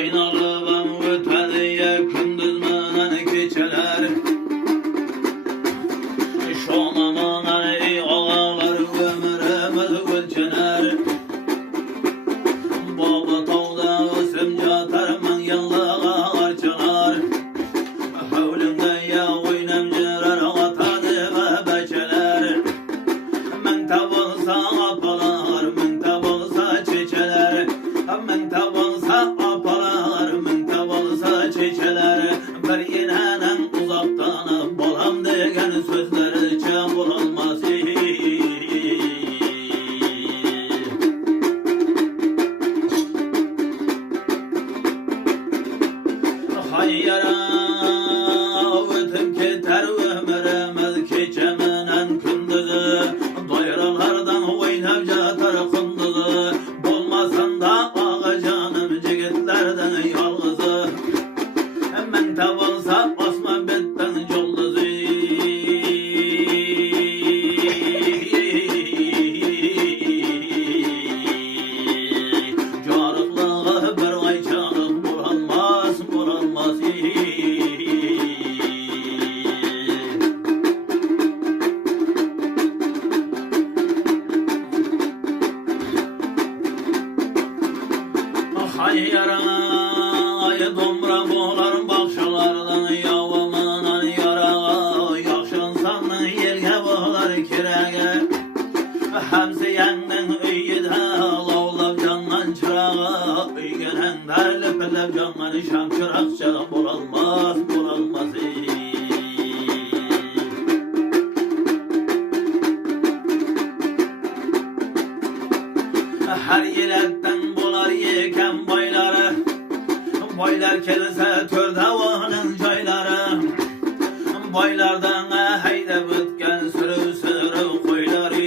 Aynalıban öteliye gündüzmenen keçeler. Şomanan ey ağalar ömrümüz ölçeler. Baba tağda ösümce atarman yallığa arçalar. Havlimde ya oynam cirar atanı ve beçeler. Men tabolsa apalar, men tabolsa çeçeler. Men tabolsa apalar, men tabolsa çeçeler. Bir yenenen uzaktan bolam degen sözleri çam olmaz. Hayyara ötüp keter ömrümüz keçemenen gündüzü. Doyralardan oynap jatar kunduzu. Bolmasan da ağa canım jigitlerden yalgızı. Men tabolsa osman betten yolduzu. Jarıklığı bir ayçanık bulanmaz, bulanmaz. Hayyara'yı dombra bolar bakşalardan yavamanan yarağa. Yakşınsanın yerge bolar kirege. Hamsiyanın öyüde lavlab canlan çırağa. Üygenen derlip canlan şam çırakça bulalmaz, bulalmaz. Her yeletten bolar yeken boyları. Boylar kelise tördavanın joyları. Boylardan hayda bütken sürü sürü koyları.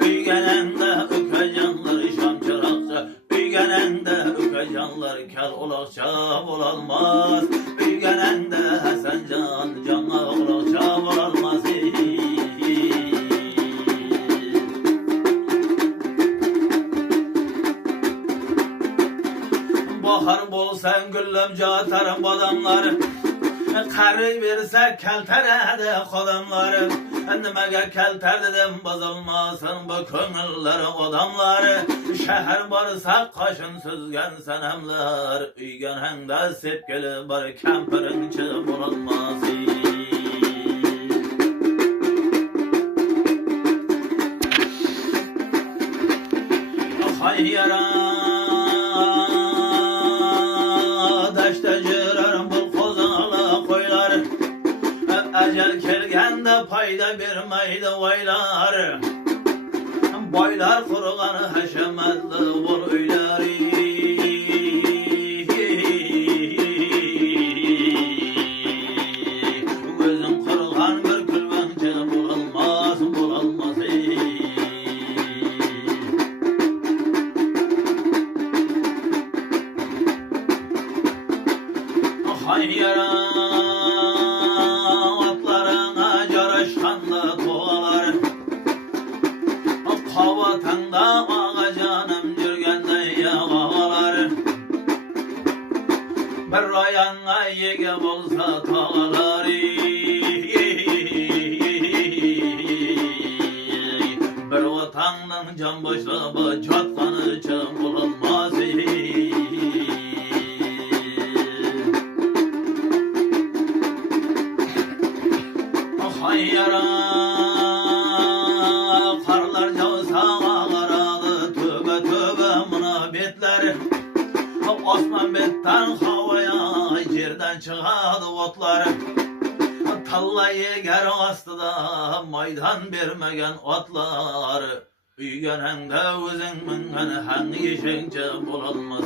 Üygenende ükecanlar şam çırakça. Üygenende ükecanlar kel olakça bulalmaz. Üygenende Hasan can cana olakça bulalmaz. Bahar bolsan güllüm jatarım badamlar. Qarı verse kelterede kodamlar. Nimege kelter dedim bozulmasın bu köngüller odamlar. Şehir barsa kaşın süzgen senemler. Üygen hende sepkeli bar kemperin çı bulunmaz. Hayyara daşta jirar bu kozalı koylar. Ecel kelgende payda vermeydi vaylar. Boylar kuruğanı haşemetli bol öyleri. Gözün kuruğan bir külbençe bulalmaz, bulalmaz. Hayyara atlarına carışkanda tuğalar. Kavatanda ağa canım jürgende yağalar. Bir ayağına yege bolsa tağalar. Bir vatanın can başlığı çatkanı çım bulunmaz. Hayyara karlar yağsa ağaralı tövbe tövbe münabetler. Osman betten havaya yerden çıkadı otlar. Tallayı ger astıda maydan vermegen otlar. Üygenende özün mingen hangi işince bulalmaz.